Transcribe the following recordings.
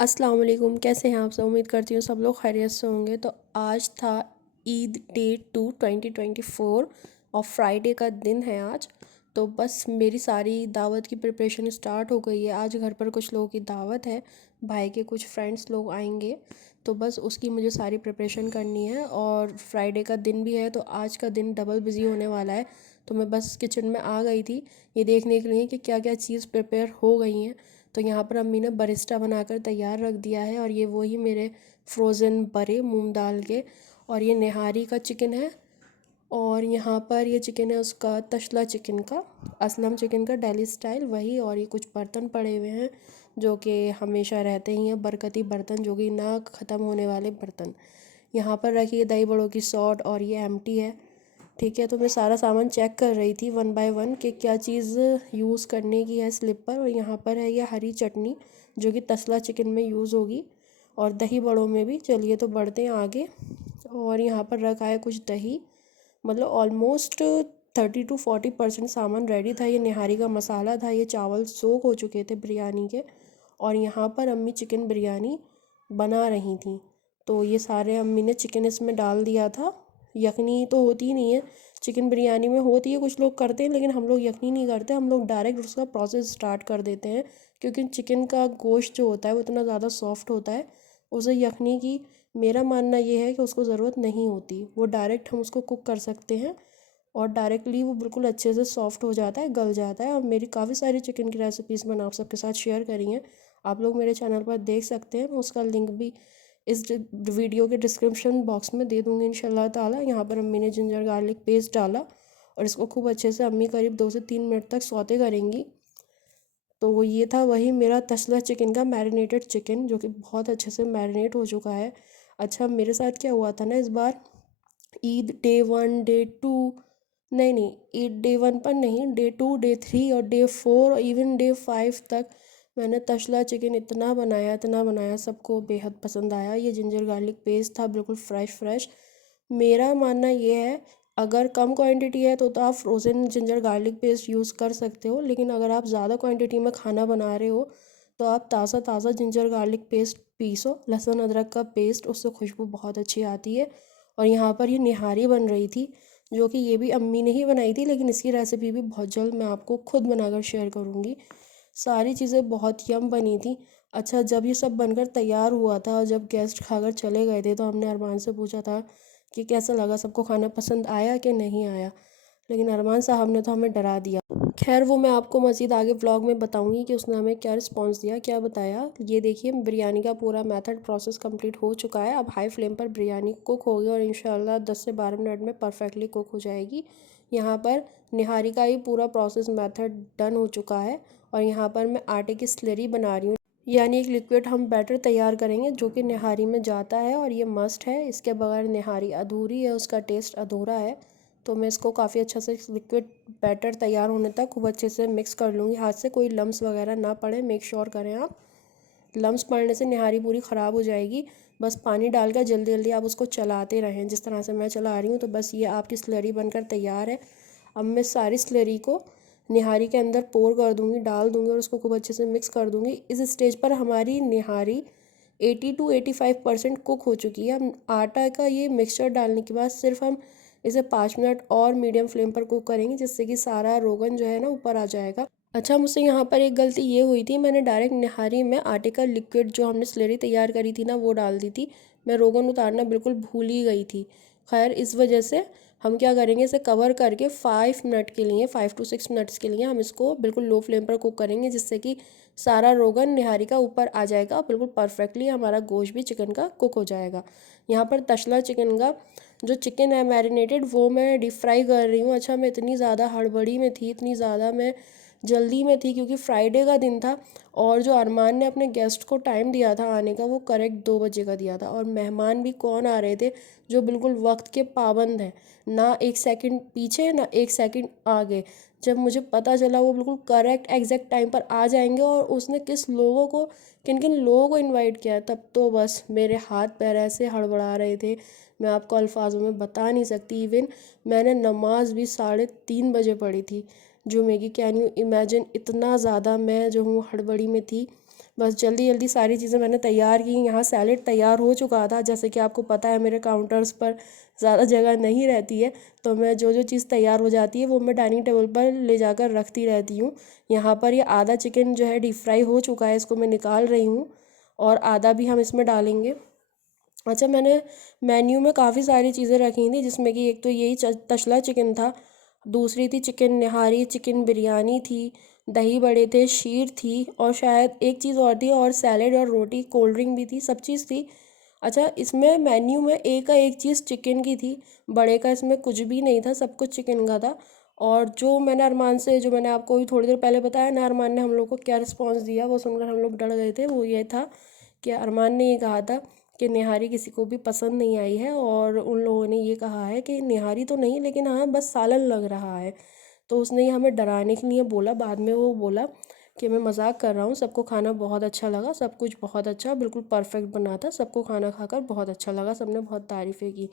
अस्सलाम वालेकुम। कैसे हैं आप सब? उम्मीद करती हूँ सब लोग खैरियत से होंगे। तो आज था ईद डे 2 2024 और फ्राइडे का दिन है आज। तो बस मेरी सारी दावत की प्रिपरेशन स्टार्ट हो गई है। आज घर पर कुछ लोगों की दावत है, भाई के कुछ फ्रेंड्स लोग आएंगे, तो बस उसकी मुझे सारी प्रिपरेशन करनी है। और फ्राइडे का दिन भी है तो आज का दिन डबल बिज़ी होने वाला है। तो मैं बस किचन में आ गई थी ये देखने के लिए कि क्या क्या चीज़ प्रिपेयर हो गई हैं। तो यहाँ पर अम्मी ने बरिस्टा बनाकर तैयार रख दिया है और ये वही मेरे फ्रोज़न बड़े मूंग दाल के। और ये निहारी का चिकन है। और यहाँ पर ये चिकन है उसका तशला चिकन का, असलम चिकन का डेली स्टाइल वही। और ये कुछ बर्तन पड़े हुए हैं जो कि हमेशा रहते ही हैं, बरकती बर्तन, जो कि ना ख़त्म होने वाले बर्तन। यहाँ पर रखी है दही बड़ों की सॉट और ये एम्प्टी है। ठीक है, तो मैं सारा सामान चेक कर रही थी वन बाय वन कि क्या चीज़ यूज़ करने की है स्लिप पर। और यहाँ पर है ये हरी चटनी जो कि तसला चिकन में यूज़ होगी, और दही बड़ों में भी। चलिए तो बढ़ते हैं आगे। और यहाँ पर रखा है कुछ दही, मतलब ऑलमोस्ट 30 to 40% सामान रेडी था। ये निहारी का मसाला था, ये चावल सोख हो चुके थे बिरयानी के। और यहाँ पर अम्मी चिकन बिरयानी बना रही थी, तो ये सारे अम्मी ने चिकन इसमें डाल दिया था। यखनी तो होती ही नहीं है चिकन बिरयानी में, होती है कुछ लोग करते हैं, लेकिन हम लोग यखनी नहीं करते, हम लोग डायरेक्ट उसका प्रोसेस स्टार्ट कर देते हैं। क्योंकि चिकन का गोश्त जो होता है वो इतना ज़्यादा सॉफ्ट होता है, उसे यखनी की मेरा मानना ये है कि उसको ज़रूरत नहीं होती। वो डायरेक्ट हम उसको कुक कर सकते हैं और डायरेक्टली वो बिल्कुल अच्छे से सॉफ्ट हो जाता है, गल जाता है। और मेरी काफ़ी सारी चिकन की रेसिपीज़ मैंने आप सबके साथ शेयर करी हैं, आप लोग मेरे चैनल पर देख सकते हैं। मैं उसका लिंक भी इस वीडियो के डिस्क्रिप्शन बॉक्स में दे दूँगी इंशाल्लाह ताला। यहाँ पर अम्मी ने जिंजर गार्लिक पेस्ट डाला और इसको खूब अच्छे से अम्मी करीब 2 से 3 मिनट तक सौते करेंगी। तो वो ये था वही मेरा तसला चिकन का मैरिनेटेड चिकन, जो कि बहुत अच्छे से मैरिनेट हो चुका है। अच्छा, मेरे साथ क्या हुआ था ना इस बार, ईद डे 1 डे 2, नहीं नहीं, ईद डे 1 पर नहीं, डे 2 डे 3 और डे 4 और इवन डे 5 तक मैंने तसला चिकन इतना बनाया, सबको बेहद पसंद आया। ये जिंजर गार्लिक पेस्ट था बिल्कुल फ्रेश फ्रेश। मेरा मानना ये है, अगर कम क्वांटिटी है तो आप frozen ginger garlic paste use कर सकते हो, लेकिन अगर आप ज़्यादा क्वांटिटी में खाना बना रहे हो तो आप ताज़ा ताज़ा जिंजर गार्लिक पेस्ट पीसो, लहसुन अदरक का पेस्ट, उससे खुशबू बहुत अच्छी आती है। और यहाँ पर ये निहारी बन रही थी, जो कि ये भी अम्मी ने ही बनाई थी, लेकिन इसकी रेसिपी भी बहुत जल्द मैं आपको खुद बनाकर शेयर करूँगी। सारी चीज़ें बहुत यम बनी थी। अच्छा, जब ये सब बनकर तैयार हुआ था और जब गेस्ट खाकर चले गए थे तो हमने अरमान से पूछा था कि कैसा लगा, सबको खाना पसंद आया कि नहीं आया। लेकिन अरमान साहब ने तो हमें डरा दिया। खैर, वो मैं आपको मज़ीद आगे व्लॉग में बताऊंगी कि उसने हमें क्या रिस्पांस दिया, क्या बताया। ये देखिए, बिरयानी का पूरा मेथड प्रोसेस कंप्लीट हो चुका है। अब हाई फ्लेम पर बिरयानी कुक होगी और इंशाल्लाह 10 से 12 मिनट में परफेक्टली कुक हो जाएगी। यहाँ पर निहारी का ही पूरा प्रोसेस मेथड डन हो चुका है। और यहाँ पर मैं आटे की स्लरी बना रही हूँ, यानी एक लिक्विड हम बैटर तैयार करेंगे जो कि निहारी में जाता है, और ये मस्ट है, इसके बगैर निहारी अधूरी है, उसका टेस्ट अधूरा है। तो मैं इसको काफ़ी अच्छा से लिक्विड बैटर तैयार होने तक खूब अच्छे से मिक्स कर लूँगी हाथ से, कोई लम्स वगैरह ना पड़े, मेक श्योर करें आप। लम्स पड़ने से निहारी पूरी ख़राब हो जाएगी। बस पानी डालकर जल्दी जल्दी आप उसको चलाते रहें, जिस तरह से मैं चला रही हूँ। तो बस ये आपकी स्लरी बनकर तैयार है। अब मैं सारी स्लरी को निहारी के अंदर पोर कर दूँगी, डाल दूँगी और उसको खूब अच्छे से मिक्स कर दूँगी। इस स्टेज पर हमारी निहारी 80 to 85% कुक हो चुकी है। अब आटा का ये मिक्सचर डालने के बाद सिर्फ हम इसे 5 मिनट और मीडियम फ्लेम पर कुक करेंगे, जिससे कि सारा रोगन जो है ना ऊपर आ जाएगा। अच्छा, मुझसे यहाँ पर एक गलती ये हुई थी, मैंने डायरेक्ट निहारी में आटे का लिक्विड जो हमने स्लरी तैयार करी थी ना वो डाल दी थी। मैं रोगन उतारना बिल्कुल भूल ही गई थी। खैर, इस वजह से हम क्या करेंगे, इसे कवर करके 5 मिनट के लिए, 5 to 6 मिनट्स के लिए हम इसको बिल्कुल लो फ्लेम पर कुक करेंगे, जिससे कि सारा रोगन निहारी का ऊपर आ जाएगा। बिल्कुल परफेक्टली हमारा गोश्त भी चिकन का कुक हो जाएगा। यहाँ पर तसला चिकन का जो चिकन है मैरिनेटेड, वो मैं डीप फ्राई कर रही हूँ। अच्छा, मैं इतनी ज़्यादा हड़बड़ी में थी, इतनी ज़्यादा मैं जल्दी में थी, क्योंकि फ्राइडे का दिन था और जो अरमान ने अपने गेस्ट को टाइम दिया था आने का, वो करेक्ट 2 बजे का दिया था। और मेहमान भी कौन आ रहे थे जो बिल्कुल वक्त के पाबंद हैं, ना एक सेकंड पीछे ना एक सेकंड आगे। जब मुझे पता चला वो बिल्कुल करेक्ट एग्जैक्ट टाइम पर आ जाएंगे और उसने किन किन लोगों को इनवाइट किया है, तब तो बस मेरे हाथ पैर ऐसे हड़बड़ा रहे थे, मैं आपको अल्फाजों में बता नहीं सकती। इवन मैंने नमाज भी 3:30 बजे पढ़ी थी, जो मेगी कैन यू इमेजिन, इतना ज़्यादा मैं जो हूँ हड़बड़ी में थी। बस जल्दी जल्दी सारी चीज़ें मैंने तैयार की। यहाँ सैलेड तैयार हो चुका था। जैसे कि आपको पता है मेरे काउंटर्स पर ज़्यादा जगह नहीं रहती है, तो मैं जो जो चीज़ तैयार हो जाती है वो मैं डाइनिंग टेबल पर ले जाकर रखती रहती हूँ। यहाँ पर ये आधा चिकन जो है डीप फ्राई हो चुका है, इसको मैं निकाल रही हूँ और आधा भी हम इसमें डालेंगे। अच्छा, मैंने मेन्यू में काफ़ी सारी चीज़ें रखी थी, जिसमें कि एक तो यही तसला चिकन था, दूसरी थी चिकन निहारी, चिकन बिरयानी थी, दही बड़े थे, शीर थी और शायद एक चीज़ और थी, और सैलेड और रोटी, कोल्ड ड्रिंक भी थी, सब चीज़ थी। अच्छा, इसमें मेन्यू में एक का एक चीज़ चिकन की थी, बड़े का इसमें कुछ भी नहीं था, सब कुछ चिकन का था। और जो मैंने अरमान से, जो मैंने आपको भी थोड़ी देर पहले बताया ना, अरमान ने हम लोग को क्या रिस्पॉन्स दिया वो सुनकर हम लोग डर गए थे। वो ये था कि अरमान ने ये कहा था कि निहारी किसी को भी पसंद नहीं आई है, और उन लोगों ने ये कहा है कि निहारी तो नहीं, लेकिन हाँ बस सालन लग रहा है। तो उसने ये हमें डराने के लिए बोला। बाद में वो बोला कि मैं मजाक कर रहा हूँ, सबको खाना बहुत अच्छा लगा, सब कुछ बहुत अच्छा, बिल्कुल परफेक्ट बना था, सबको खाना खाकर बहुत अच्छा लगा, सबने बहुत तारीफ़ें की।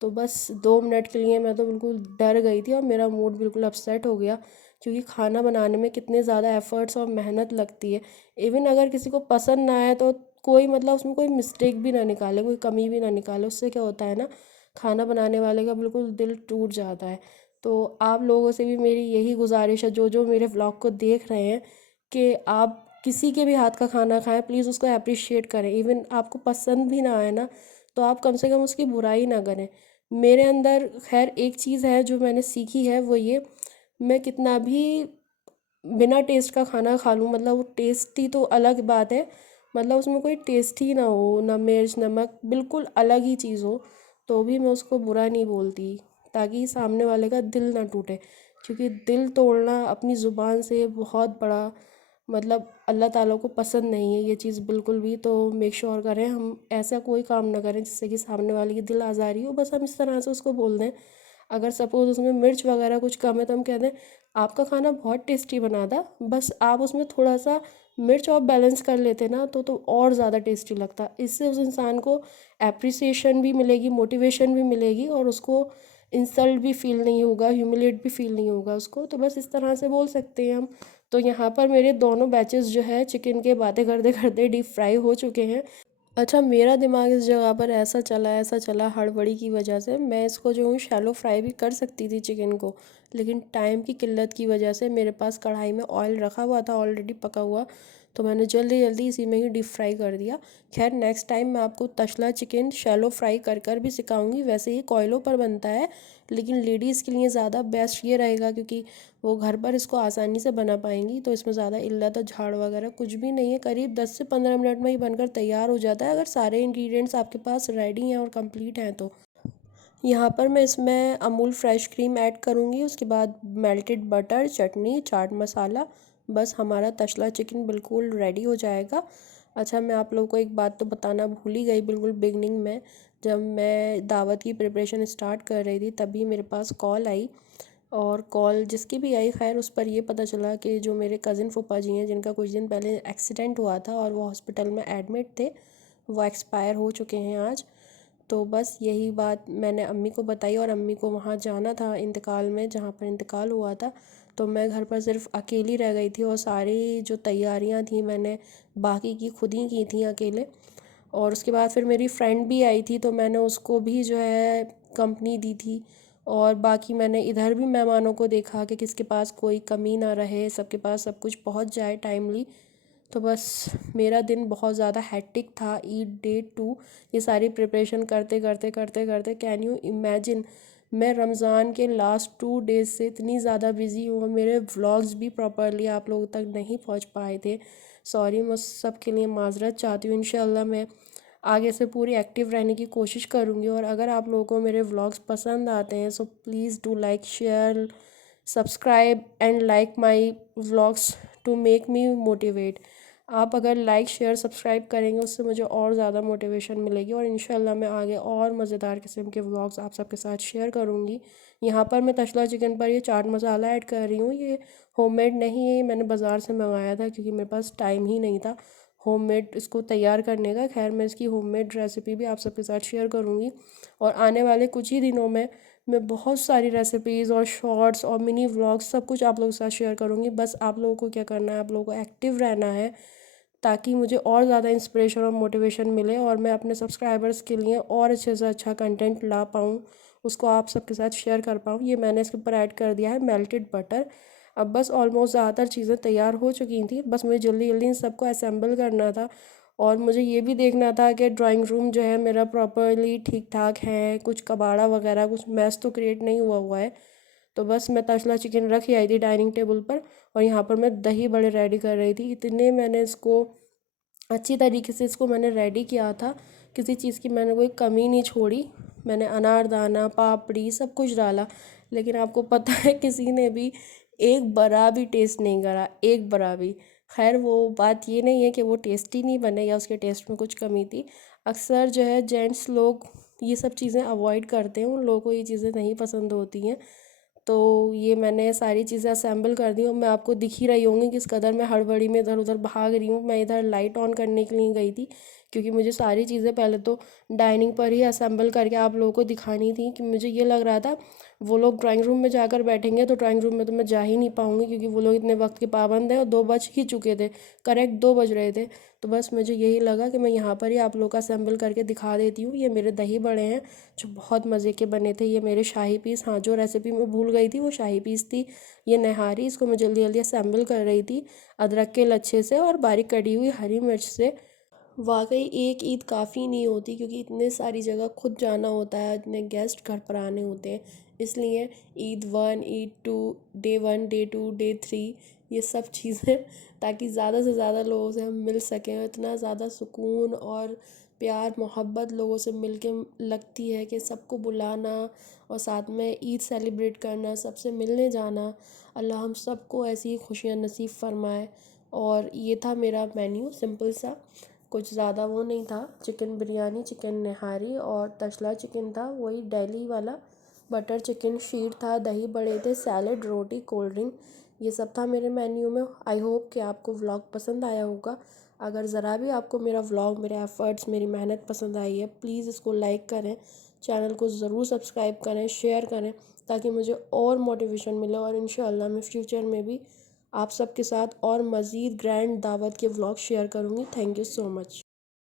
तो बस 2 मिनट के लिए मैं तो बिल्कुल डर गई थी और मेरा मूड बिल्कुल अपसेट हो गया, क्योंकि खाना बनाने में कितने ज़्यादा एफ़र्ट्स और मेहनत लगती है। इवन अगर किसी को पसंद ना आए तो कोई मतलब उसमें कोई मिस्टेक भी ना निकाले, कोई कमी भी ना निकाले, उससे क्या होता है ना, खाना बनाने वाले का बिल्कुल दिल टूट जाता है। तो आप लोगों से भी मेरी यही गुजारिश है, जो जो मेरे व्लॉग को देख रहे हैं, कि आप किसी के भी हाथ का खाना खाएं, प्लीज़ उसको अप्रिशिएट करें। इवन आपको पसंद भी ना आए ना, तो आप कम से कम उसकी बुराई ना करें। मेरे अंदर खैर एक चीज़ है जो मैंने सीखी है, वो ये, मैं कितना भी बिना टेस्ट का खाना खा लूँ, मतलब वो टेस्टी तो अलग बात है, मतलब उसमें कोई टेस्ट ही ना हो, ना मिर्च नमक, बिल्कुल अलग ही चीज़ हो, तो भी मैं उसको बुरा नहीं बोलती, ताकि सामने वाले का दिल ना टूटे। क्योंकि दिल तोड़ना अपनी ज़ुबान से बहुत बड़ा, मतलब अल्लाह ताला को पसंद नहीं है ये चीज़ बिल्कुल भी। तो मेक श्योर करें हम ऐसा कोई काम ना करें जिससे कि सामने वाले की दिल आज़ारी हो। बस हम इस तरह से उसको बोल दें, अगर सपोज़ उसमें मिर्च वगैरह कुछ कम है तो हम कह दें आपका खाना बहुत टेस्टी बना था, बस आप उसमें थोड़ा सा मिर्च और बैलेंस कर लेते ना तो और ज़्यादा टेस्टी लगता। इससे उस इंसान को एप्रिसिएशन भी मिलेगी, मोटिवेशन भी मिलेगी, और उसको इंसल्ट भी फील नहीं होगा, ह्यूमिलेट भी फील नहीं होगा उसको। तो बस इस तरह से बोल सकते हैं हम। तो यहाँ पर मेरे दोनों बैचेस जो है चिकन के बातें करते करते डीप फ्राई हो चुके हैं। अच्छा, मेरा दिमाग इस जगह पर ऐसा चला हड़बड़ी की वजह से, मैं इसको जो हूँ शैलो फ्राई भी कर सकती थी चिकन को, लेकिन टाइम की किल्लत की वजह से मेरे पास कढ़ाई में ऑयल रखा हुआ था ऑलरेडी पका हुआ, तो मैंने जल्दी जल्दी इसी में ही डीप फ्राई कर दिया। खैर नेक्स्ट टाइम मैं आपको तसला चिकन शैलो फ्राई कर कर भी सिखाऊंगी। वैसे ही कोयलों पर बनता है, लेकिन लेडीज़ के लिए ज़्यादा बेस्ट ये रहेगा, क्योंकि वो घर पर इसको आसानी से बना पाएंगी, तो इसमें ज़्यादा इल्लत और झाड़ वगैरह कुछ भी नहीं है। करीब 10 से 15 मिनट में ही बनकर तैयार हो जाता है, अगर सारे इंग्रेडिएंट्स आपके पास रेडी हैं और कंप्लीट हैं तो। यहाँ पर मैं इसमें अमूल फ्रेश क्रीम ऐड करूँगी, उसके बाद मेल्टेड बटर, चटनी, चाट मसाला, बस हमारा तसला चिकन बिल्कुल रेडी हो जाएगा। अच्छा, मैं आप लोगों को एक बात तो बताना भूल ही गई बिल्कुल बिगनिंग में, जब मैं दावत की प्रिपरेशन स्टार्ट कर रही थी तभी मेरे पास कॉल आई, और कॉल जिसकी भी आई, खैर उस पर ये पता चला कि जो मेरे कज़िन फूफा जी हैं, जिनका कुछ दिन पहले एक्सीडेंट हुआ था और वो हॉस्पिटल में एडमिट थे, वो एक्सपायर हो चुके हैं आज। तो बस यही बात मैंने अम्मी को बताई, और अम्मी को वहाँ जाना था इंतकाल में, जहाँ पर इंतकाल हुआ था। तो मैं घर पर सिर्फ अकेली रह गई थी, और सारी जो तैयारियाँ थी मैंने बाकी की खुद ही की थी अकेले। और उसके बाद फिर मेरी फ्रेंड भी आई थी, तो मैंने उसको भी जो है कंपनी दी थी। और बाकी मैंने इधर भी मेहमानों को देखा कि किसके पास कोई कमी ना रहे, सबके पास सब कुछ पहुंच जाए टाइमली। तो बस मेरा दिन बहुत ज़्यादा हैट्रिक था ईद डे 2, ये सारी प्रिपरेशन करते करते करते करते, कैन यू इमेजिन, मैं रमज़ान के लास्ट 2 डेज़ से इतनी ज़्यादा बिज़ी हूँ, मेरे व्लॉग्स भी प्रॉपरली आप लोगों तक नहीं पहुँच पाए थे। सॉरी, मैं सब के लिए माजरत चाहती हूँ। इंशाल्लाह मैं आगे से पूरी एक्टिव रहने की कोशिश करूँगी। और अगर आप लोगों को मेरे व्लॉग्स पसंद आते हैं, so please do like, share, subscribe and like my vlogs to make me motivate. आप अगर लाइक शेयर सब्सक्राइब करेंगे, उससे मुझे और ज़्यादा मोटिवेशन मिलेगी, और इंशाल्लाह मैं आगे और मज़ेदार किस्म के व्लॉग्स आप सबके साथ शेयर करूँगी। यहाँ पर मैं तसला चिकन पर ये चाट मसाला ऐड कर रही हूँ, ये होममेड नहीं है, ये मैंने बाज़ार से मंगाया था क्योंकि मेरे पास टाइम ही नहीं था होममेड इसको तैयार करने का। खैर मैं इसकी होममेड रेसिपी भी आप सबके साथ शेयर करूँगी, और आने वाले कुछ ही दिनों में मैं बहुत सारी रेसिपीज़ और शॉर्ट्स और मिनी व्लॉग्स सब कुछ आप लोगों के साथ शेयर करूँगी। बस आप लोगों को क्या करना है, आप लोगों को एक्टिव रहना है, ताकि मुझे और ज़्यादा इंस्पिरेशन और मोटिवेशन मिले और मैं अपने सब्सक्राइबर्स के लिए और अच्छे से अच्छा कंटेंट ला पाऊँ, उसको आप सबके साथ शेयर कर पाऊँ। ये मैंने इसके ऊपर ऐड कर दिया है मेल्टेड बटर। अब बस ऑलमोस्ट ज़्यादातर चीज़ें तैयार हो चुकी थी, बस मुझे जल्दी जल्दी इन सबको असेंबल करना था। और मुझे ये भी देखना था कि ड्राइंग रूम जो है मेरा प्रॉपरली ठीक ठाक है, कुछ कबाड़ा वगैरह कुछ मैस तो क्रिएट नहीं हुआ हुआ है। तो बस मैं तसला चिकन रख ही आई थी डाइनिंग टेबल पर, और यहाँ पर मैं दही बड़े रेडी कर रही थी। इतने मैंने इसको अच्छी तरीके से इसको मैंने रेडी किया था, किसी चीज़ की मैंने कोई कमी नहीं छोड़ी। मैंने अनारदाना पापड़ी सब कुछ डाला, लेकिन आपको पता है किसी ने भी एक बरा भी टेस्ट नहीं करा, एक बरा भी। खैर वो बात ये नहीं है कि वो टेस्टी नहीं बने या उसके टेस्ट में कुछ कमी थी। अक्सर जो है जेंट्स लोग ये सब चीज़ें अवॉइड करते हैं, उन लोगों को ये चीज़ें नहीं पसंद होती हैं। तो ये मैंने सारी चीज़ें असेंबल कर दी और मैं आपको दिख ही रही होंगी किस कदर मैं हड़बड़ी में इधर उधर भाग रही हूँ। मैं इधर लाइट ऑन करने के लिए गई थी, क्योंकि मुझे सारी चीज़ें पहले तो डाइनिंग पर ही असेंबल करके आप लोगों को दिखानी थी। कि मुझे ये लग रहा था वो लोग ड्राइंग रूम में जाकर बैठेंगे तो ड्राइंग रूम में तो मैं जा ही नहीं पाऊँगी, क्योंकि वो लोग इतने वक्त के पाबंद हैं और 2 बज ही चुके थे, करेक्ट 2 बज रहे थे। तो बस मुझे यही लगा कि मैं यहाँ पर ही आप लोग का असेंबल करके दिखा देती हूँ। ये मेरे दही बड़े हैं जो बहुत मज़े के बने थे। ये मेरे शाही पीस, हाँ जो रेसिपी मैं भूल गई थी वो शाही पीस थी। ये नहारी, इसको मैं जल्दी जल्दी असेंबल कर रही थी अदरक के लच्छे से और बारीक कटी हुई हरी मिर्च से। वाकई एक ईद काफ़ी नहीं होती, क्योंकि इतने सारी जगह खुद जाना होता है, इतने गेस्ट घर पर आने होते हैं। इसलिए Eid 1 Eid 2, day 1 day 2 day 3, ये सब चीज़ें ताकि ज़्यादा से ज़्यादा लोगों से हम मिल सकें। और इतना ज़्यादा सुकून और प्यार मोहब्बत लोगों से मिल के लगती है कि सबको बुलाना और साथ में ईद सेलिब्रेट करना, सबसे मिलने जाना। अल्लाह हम सबको ऐसी ही खुशियाँ नसीब फरमाए। और ये था मेरा मेन्यू, सिंपल सा, कुछ ज़्यादा वो नहीं था। चिकन बिरयानी, चिकन नहारी और तसला चिकन था, वही डेली वाला। बटर चिकन शीट था, दही बड़े थे, सैलड, रोटी, कोल्ड ड्रिंक, ये सब था मेरे मेन्यू में। आई होप कि आपको व्लॉग पसंद आया होगा। अगर ज़रा भी आपको मेरा व्लॉग, मेरे एफ़र्ट्स, मेरी मेहनत पसंद आई है, प्लीज़ इसको लाइक करें, चैनल को ज़रूर सब्सक्राइब करें, शेयर करें, ताकि मुझे और मोटिवेशन मिले और इंशाअल्लाह मैं फ्यूचर में भी आप सबके साथ और मज़ीद ग्रैंड दावत के व्लॉग शेयर करूँगी। Thank you so much.